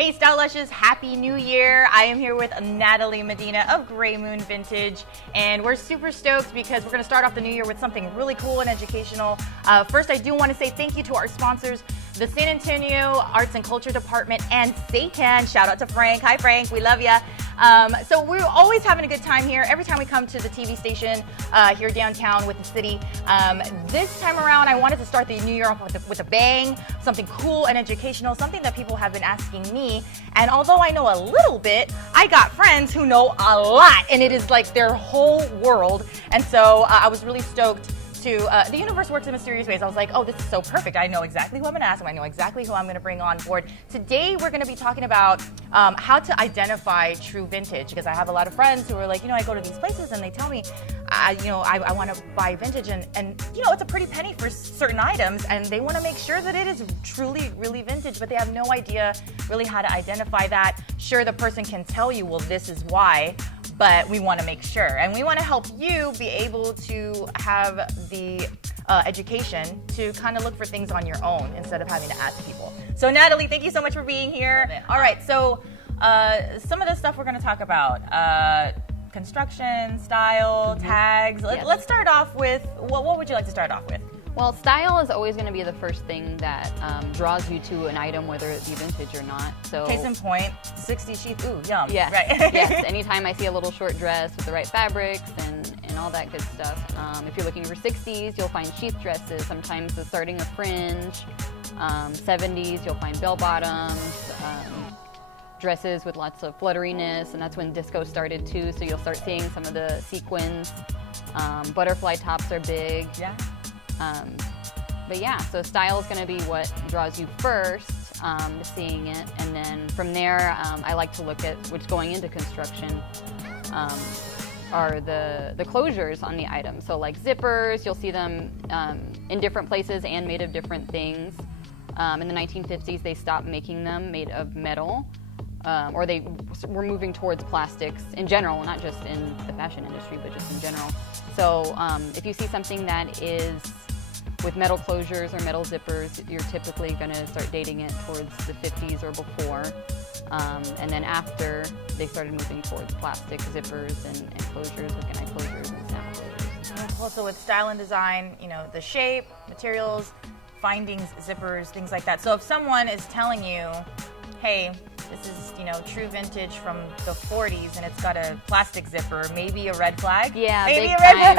Hey Style Lushes, Happy New Year. I am here with Natalie Medina of Gray Moon Vintage, and we're super stoked because we're going to start off the new year with something really cool and educational. First, I do want to say thank you to our sponsors, the San Antonio Arts and Culture Department and Satan. Shout out to Frank. Hi Frank, we love ya. So we're always having a good time here. Every time we come to the TV station here downtown with the city. This time around, I wanted to start the new year off with a bang, something cool and educational, something that people have been asking me. And although I know a little bit, I got friends who know a lot, and it is like their whole world. And so I was really stoked to, the universe works in mysterious ways. I was like, oh, this is so perfect. I know exactly who I'm going to ask, and I know exactly who I'm going to bring on board. Today, we're going to be talking about how to identify true vintage, because I have a lot of friends who are like, I go to these places and they tell me, I want to buy vintage, and it's a pretty penny for certain items, and they want to make sure that it is truly, really vintage, but they have no idea really how to identify that. Sure, the person can tell you, well, this is why, but we want to make sure, and we want to help you be able to have the education to kind of look for things on your own instead of having to ask people. So Natalie, thank you so much for being here. All right, so some of the stuff we're going to talk about, construction, style, tags. Let's start off with, what would you like to start off with? Well, style is always going to be the first thing that draws you to an item, whether it be vintage or not. So, case in point, 60s sheath, ooh, yum. Yes, right. yes. Anytime I see a little short dress with the right fabrics and all that good stuff. If you're looking for 60s, you'll find sheath dresses, sometimes the starting of fringe. 70s, you'll find bell bottoms, dresses with lots of flutteriness, and that's when disco started too, so you'll start seeing some of the sequins. Butterfly tops are big. Yeah. But yeah, so style is going to be what draws you first, seeing it, and then from there, I like to look at, which going into construction, are the closures on the item. So like zippers, you'll see them in different places and made of different things. In the 1950s, they stopped making them made of metal, or they were moving towards plastics in general, not just in the fashion industry, but just in general. So if you see something that is with metal closures or metal zippers, you're typically going to start dating it towards the 50s or before. And then after, they started moving towards plastic zippers and closures, organic closures and snap closures. Also with style and design, the shape, materials, findings, zippers, things like that. So if someone is telling you, hey, this is, true vintage from the 40s and it's got a plastic zipper, maybe a red flag? Yeah, maybe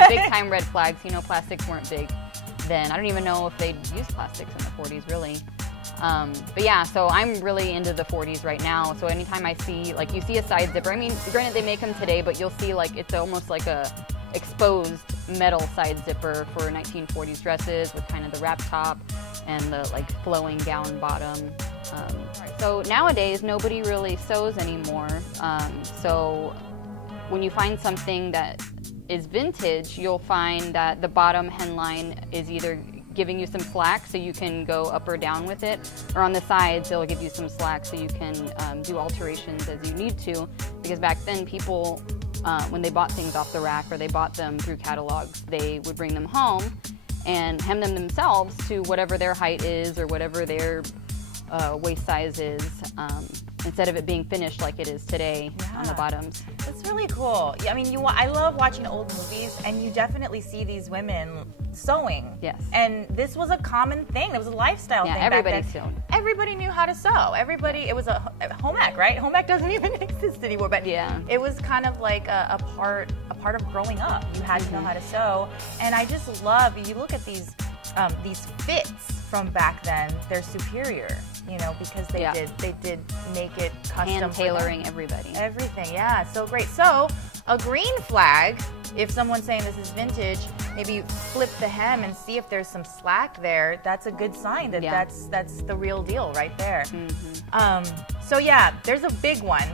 big time red flags. Plastics weren't big then. I don't even know if they'd use plastics in the 40s, really. But yeah, so I'm really into the 40s right now. So anytime I see, like, you see a side zipper, I mean, granted they make them today, but you'll see, like, it's almost like a exposed metal side zipper for 1940s dresses with kind of the wrap top and the, like, flowing gown bottom. So nowadays, nobody really sews anymore. So when you find something that is vintage, you'll find that the bottom hemline is either giving you some slack so you can go up or down with it, or on the sides they'll give you some slack so you can do alterations as you need to, because back then people, when they bought things off the rack or they bought them through catalogs, they would bring them home and hem them themselves to whatever their height is or whatever their waist size is, instead of it being finished like it is today on the bottoms. That's really cool. I mean, I love watching old movies, and you definitely see these women sewing. Yes. And this was a common thing. It was a lifestyle thing back then. Everybody sewed. Everybody knew how to sew. It was a home ec, right? Home ec doesn't even exist anymore, but it was kind of like a part of growing up. You had to know how to sew, and I just love, you look at these fits from back then, they're superior, because they did make it custom. Hand tailoring everything, yeah, so great. So a green flag, if someone's saying this is vintage, maybe flip the hem and see if there's some slack there. That's a good sign that that's the real deal right there. So yeah, there's a big one.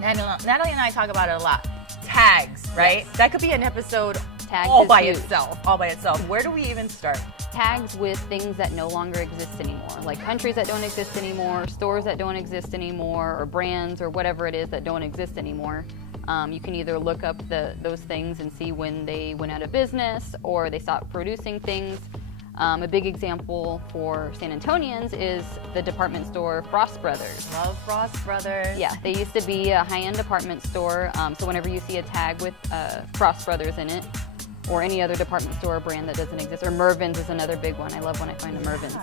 Natalie and I talk about it a lot. Tags, right? Yes. That could be an episode Tags all by huge. itself. Where do we even start? Tags with things that no longer exist anymore, like countries that don't exist anymore, stores that don't exist anymore, or brands or whatever it is that don't exist anymore. You can either look up those things and see when they went out of business or they stopped producing things. A big example for San Antonians is the department store Frost Brothers. Love Frost Brothers. Yeah, they used to be a high-end department store, so whenever you see a tag with Frost Brothers in it, or any other department store brand that doesn't exist, or Mervyn's is another big one. I love when I find a Mervyn's.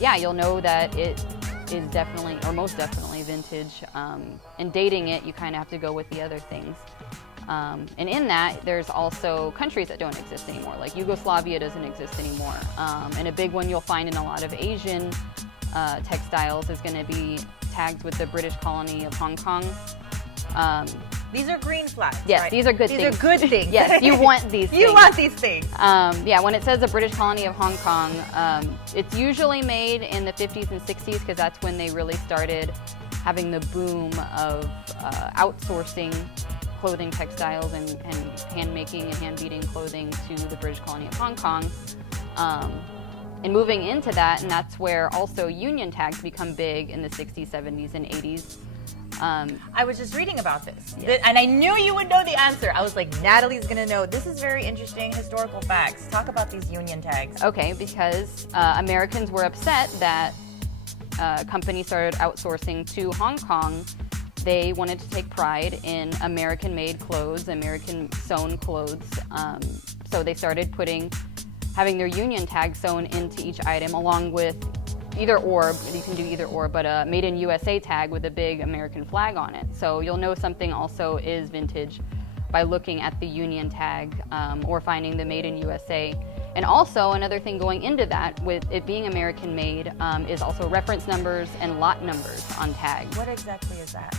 Yeah, you'll know that it is definitely, or most definitely, vintage. And dating it, you kind of have to go with the other things. And in that, there's also countries that don't exist anymore, like Yugoslavia doesn't exist anymore. And a big one you'll find in a lot of Asian textiles is going to be tags with the British colony of Hong Kong. These are green flags, yes, right? these are good things. These are good things. Yes, you want these things. You want these things. Yeah, when it says the British colony of Hong Kong, it's usually made in the 50s and 60s because that's when they really started having the boom of outsourcing clothing, textiles, and hand making and hand beating clothing to the British colony of Hong Kong. And moving into that, and that's where also union tags become big in the 60s, 70s, and 80s. I was just reading about this, Yes. and I knew you would know the answer. I was like, Natalie's gonna know. This is very interesting historical facts. Talk about these union tags. Okay, because Americans were upset that companies started outsourcing to Hong Kong. They wanted to take pride in American-made clothes, American-sewn clothes. So they started having their union tag sewn into each item, along with either or. You can do either or, but a Made in USA tag with a big American flag on it. So you'll know something also is vintage by looking at the union tag or finding the Made in USA. And also another thing going into that, with it being American made, is also reference numbers and lot numbers on tags. What exactly is that?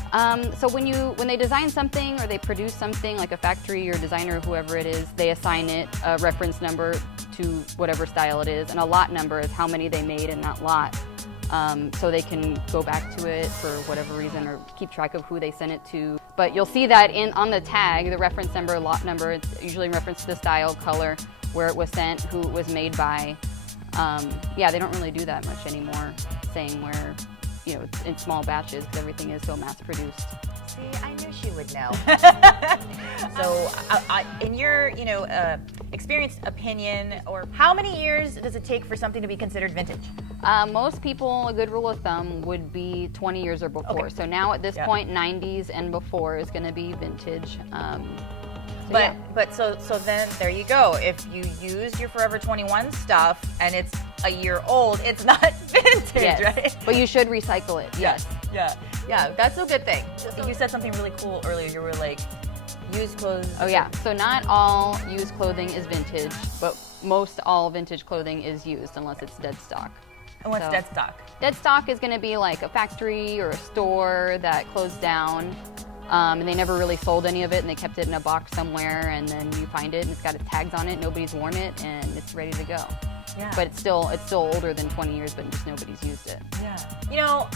So when they design something or they produce something, like a factory or designer, whoever it is, they assign it a reference number to whatever style it is, and a lot number is how many they made in that lot. So they can go back to it for whatever reason or keep track of who they sent it to. But you'll see that on the tag, the reference number, lot number, it's usually in reference to the style, color, where it was sent, who it was made by. Yeah, they don't really do that much anymore, saying where, it's in small batches because everything is so mass produced. See, I knew she would know. So, in your, experienced opinion, or how many years does it take for something to be considered vintage? Most people, a good rule of thumb would be 20 years or before. Okay. So now at this point, 90s and before is going to be vintage. So then there you go. If you use your Forever 21 stuff and it's a year old, it's not vintage, yes. right? But you should recycle it. Yes. Yeah, that's a good thing. You said something really cool earlier. You were like, used clothes. Oh yeah, so not all used clothing is vintage, but most all vintage clothing is used unless it's dead stock. And what's dead stock? Dead stock is going to be like a factory or a store that closed down, and they never really sold any of it, and they kept it in a box somewhere, and then you find it and it's got its tags on it, nobody's worn it, and it's ready to go. Yeah. But it's still older than 20 years, but just nobody's used it. Yeah.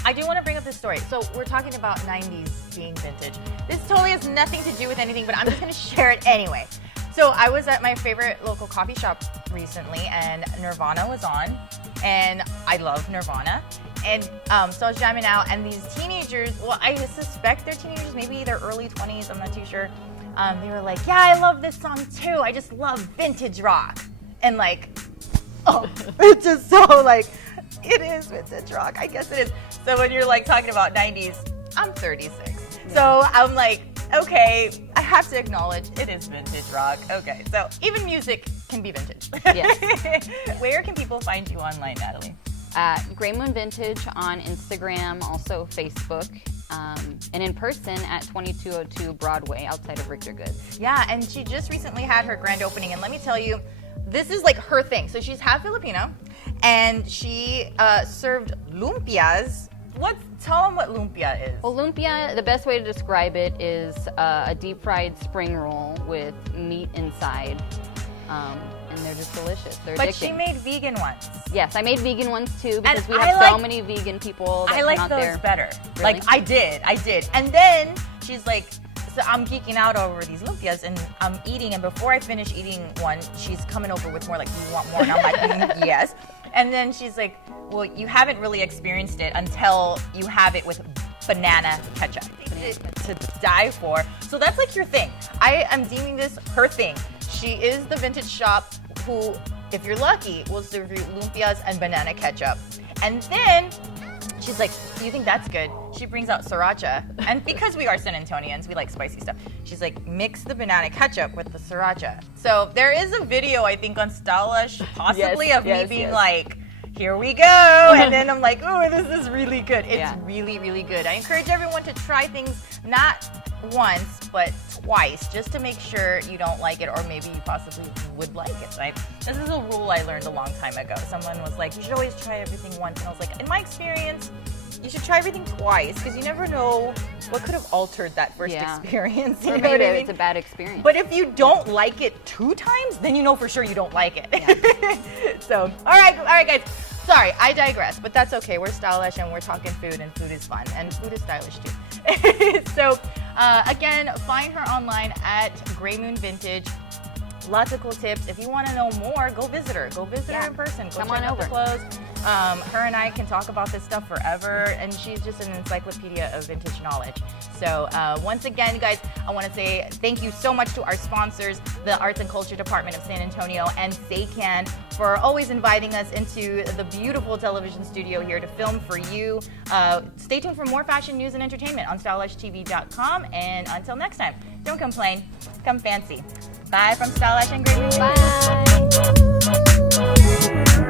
I do want to bring up this story. So we're talking about 90s being vintage. This totally has nothing to do with anything, but I'm just going to share it anyway. So I was at my favorite local coffee shop recently, and Nirvana was on, and I love Nirvana. And so I was jamming out, and these teenagers, well, I suspect they're teenagers, maybe they're early 20s, I'm not too sure. They were like, yeah, I love this song too. I just love vintage rock. And it's just so it is vintage rock. I guess it is. So when you're talking about 90s, I'm 36. Yeah. So I'm like, okay, I have to acknowledge it is vintage rock. Okay, so even music can be vintage. Yes. Where can people find you online, Natalie? At Gray Moon Vintage on Instagram, also Facebook, and in person at 2202 Broadway outside of Richter Goods. Yeah, and she just recently had her grand opening, and let me tell you, this is her thing. So she's half Filipino, and she served lumpias. Tell them what lumpia is. Well, lumpia, the best way to describe it is a deep fried spring roll with meat inside, and they're just delicious. They're addicting. But she made vegan ones. Yes, I made vegan ones too because we I have so many vegan people that I like come out those there. better. Really? I did. And then she's like, so I'm geeking out over these lumpias, and I'm eating, and before I finish eating one, she's coming over with more, do you want more? And I'm like, yes. And then she's like, well, you haven't really experienced it until you have it with banana ketchup. To die for. So that's your thing. I am deeming this her thing. She is the vintage shop who if you're lucky, we'll serve you lumpias and banana ketchup. And then she's like, do you think that's good? She brings out sriracha. And because we are San Antonians, we like spicy stuff. She's like, mix the banana ketchup with the sriracha. So there is a video, I think, on Lush, possibly, of me being like, here we go. And then I'm like, oh, this is really good. It's really, really good. I encourage everyone to try things not once, but twice, just to make sure you don't like it, or maybe you possibly would like it, right? This is a rule I learned a long time ago. Someone was like, you should always try everything once. And I was like, in my experience, you should try everything twice, because you never know what could have altered that first experience. You or know maybe what I mean? it's a bad experience. But if you don't like it 2 times, then you know for sure you don't like it. So, all right, guys. Sorry, I digress, but that's okay. We're stylish and we're talking food, and food is fun, and food is stylish too. So, again, find her online at Gray Moon Vintage. Lots of cool tips. If you want to know more, go visit her. Go visit her in person. Go Come check on out over. the clothes. Her and I can talk about this stuff forever, and she's just an encyclopedia of vintage knowledge. So once again, guys, I want to say thank you so much to our sponsors, the Arts and Culture Department of San Antonio and SayCan, for always inviting us into the beautiful television studio here to film for you. Stay tuned for more fashion news and entertainment on StyleLushTV.com. And until next time, don't complain, come fancy. Bye from Stylish and Gray Moon. Bye.